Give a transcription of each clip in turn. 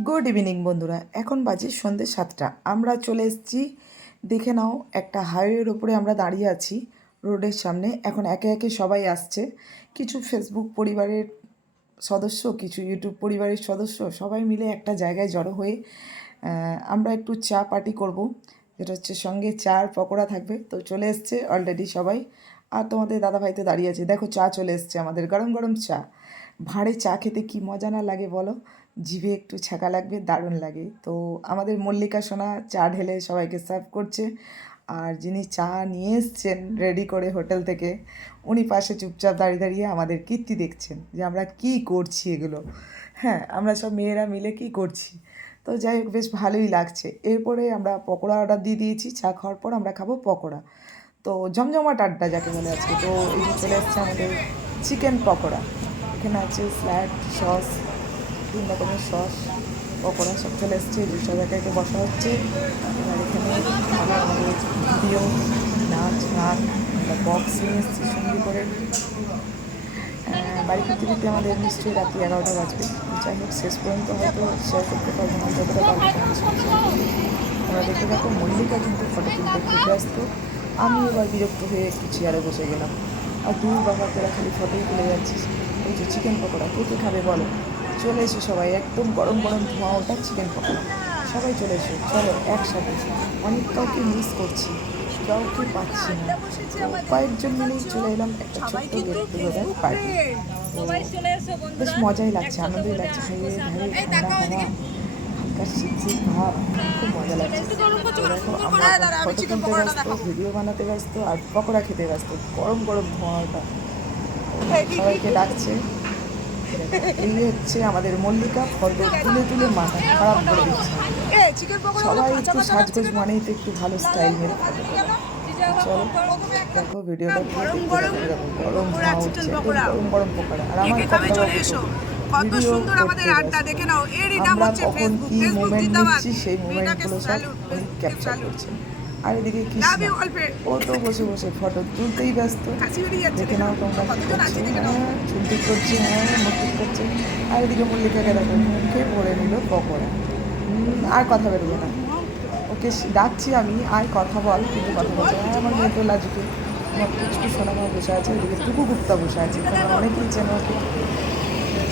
Good evening বন্ধুরা। এখন বাজে সন্ধ্যে সাতটা। আমরা চলে এসেছি। দেখে নাও, একটা হাইওয়ের ওপরে আমরা দাঁড়িয়ে আছি রোডের সামনে। এখন একে একে সবাই আসছে। কিছু ফেসবুক পরিবারের সদস্য, কিছু ইউটিউব পরিবারের সদস্য, সবাই মিলে একটা জায়গায় জড়ো হয়ে আমরা একটু চা পার্টি করব। যেটা হচ্ছে সঙ্গে চা আর পকোড়া থাকবে। তো চলে এসছে অলরেডি সবাই। আর তোমাদের দাদাভাই তো দাঁড়িয়ে আছে। দেখো চা চলে এসছে আমাদের। গরম গরম চা। ভাঁড়ে চা খেতে কি মজা না লাগে বলো? জিভে একটু ছ্যাঁকা লাগবে, দারুণ লাগে। তো আমাদের মল্লিকা সোনা চা ঢেলে সবাইকে সার্ভ করছে। আর যিনি চা নিয়ে এসছেন রেডি করে হোটেল থেকে, উনি পাশে চুপচাপ দাঁড়িয়ে দাঁড়িয়ে আমাদের কীর্তি দেখছেন যে আমরা কি করছি এগুলো। হ্যাঁ আমরা সব মেয়েরা মিলে কি করছি। তো যাই হোক, বেশ ভালোই লাগছে। এরপরে আমরা পকোড়া অর্ডার দিয়ে দিয়েছি, চা খাওয়ার পর আমরা খাব পকোড়া। তো জমজমাট আড্ডা যাকে বলে আজকে, তো এই চলে এসছে আমাদের চিকেন পকোড়া। এখানে আছে স্ল্যাড সস বিভিন্ন রকমের সস পকোড়া, সব চলে এসছে। একে একে বসা হচ্ছে। এবার এখানে ভিডিও নাচ, গান বক্স নিয়ে এসেছি সঙ্গে করে। বাড়ি ফিরতে ফিরতে আমাদের নিশ্চয়ই রাত্রি এগারোটা বাজবে। যাই হোক, শেষ পর্যন্ত হয়তো শেয়ার করতে পারব না, যতটা পারব। আমরা দেখতে থাকো, মল্লিকা কিন্তু ফটো তুলতে খুব ব্যস্ত। আমি এবার বিরক্ত হয়ে একটু চেয়ারে বসে গেলাম। আর দূর বাবা, তোরা খালি ফটোই তুলে যাচ্ছিস এই যে চিকেন পকোড়া, কে কে খাবে বলো? চলে এসো সবাই একদম গরম গরম ধোঁয়া ওটা চিকেন পকোড়া। সবাই চলে এসো চলো একসাথে। অনেক কাউকে মিস করছি কাউকে পাচ্ছি না। কয়েকজন মিলেই চলে এলাম একটা ছোট্ট গেট টুগেদার পার্টি বেশ মজাই লাগছে আনন্দই লাগছে ধারে ঠান্ডা হাওয়া হালকা শীত ভাব খুব মজা লাগছে। তো আমরা ফটো তুলতে ব্যস্ত ভিডিও বানাতে ব্যস্ত আর পকোড়া খেতে ব্যস্ত গরম গরম ধোঁয়াটা সবাইকে ডাকছে। এই হচ্ছে আমাদের মল্লিকা ফটো তুলে তুলে মাথা খারাপ করে দিচ্ছে। সবাই একটু সাজগোজ মানেই তো একটু ভালো স্টাইল মেরে চলো দেখো ভিডিওটা গরম গরম গরম পকোড়া আর আমার কথা কত সুন্দর আমাদের আড্ডা দেখে নাও এরই নাম আমরা হচ্ছে কখন ফেসবুক কি ফেসবুক জিন্দাবাদ। নিচ্ছি সেই মেয়েটাকে মোমেন্টগুলো সব ক্যাপচার করছেন আর এদিকে ও তো বসে বসে ফটো তুলতেই ব্যস্ত। দেখে নাও তোমরা হ্যাঁ চুল ঠিক করছে হ্যাঁ মুখ ঠিক করছে। আর এদিকে মল্লিকাকে দেখো মুখে ভরে নিল পকোড়া। আর কথা বেরোবে না। ওকে ডাকছি আমি আর কথা বল কিন্তু কথা বলছে হ্যাঁ আমার মেয়ে তো লাজুকে। আমার কিছু সোনামা বসে আছে এদিকে টুকু গুপ্তা বসে আছে অনেকেই চেনো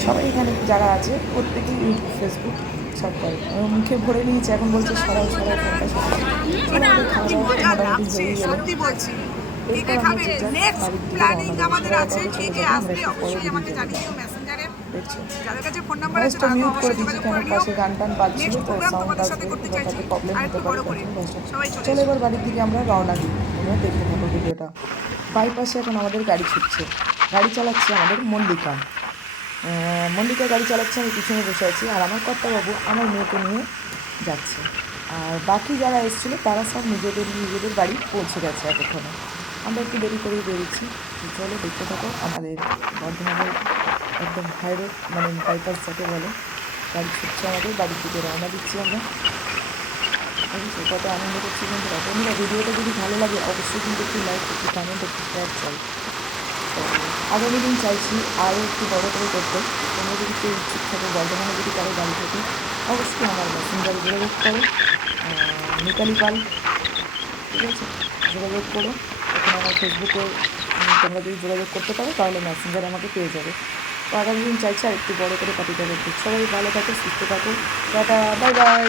সবাই এখানে যারা আছে প্রত্যেকেই ইউটিউব ফেসবুক সব করে। মুখে ভরে নিয়েছে এখন বলছে সরাই সরাই ফোনটা চলো, আমরা আমরা এবার বাড়ির দিকে আমরা রওনা দিই তোমরা দেখতে থাকো ভিডিওটা বাইপাসে এখন আমাদের গাড়ি ছুটছে। গাড়ি চালাচ্ছে আমাদের মল্লিকা। মল্লিকা গাড়ি চালাচ্ছে, আমি পিছনে বসে আছি। আর আমার কর্তাবাবু আমার মেয়েকে নিয়ে যাচ্ছে। আর বাকি যারা এসেছিল, তারা সব নিজেদের নিজেদের বাড়ি পৌঁছে গেছে এতক্ষণে। আমরা একটু দেরি করেই বেরিয়েছি চলো দেখতে থাকো, আমাদের বর্ধমানের একদম হাই রোড মানে বাইপাস যাকে বলে, গাড়ি ছুটছে আমাদের, বাড়ির দিকে রওনা দিচ্ছি আমরা। অবশ্যই কত আনন্দ করছি কিন্তু ভিডিওটা যদি ভালো লাগে, অবশ্যই কিন্তু একটু লাইক একটু কমেন্ট একটু শেয়ার আগামী দিন চাইছি আরও একটু বড় করে করতে। তোমরা যদি কেউ ইচ্ছুক থাকো, বর্ধমানে যদি কারও বাড়ি থাকে, অবশ্যই আমার মেসেঞ্জারে যোগাযোগ করো। মিতালি পাল, ঠিক আছে? যোগাযোগ করো। ওখানে আমার ফেসবুকে তোমরা যদি যোগাযোগ করতে পারো, তাহলে মেসেঞ্জারে আমাকে পেয়ে যাবে। তো আগামী দিন চাইছি আর একটু বড় করে পার্টিটা করতে সবাই ভালো থাকো, সুস্থ থাকো। Tata, bye bye.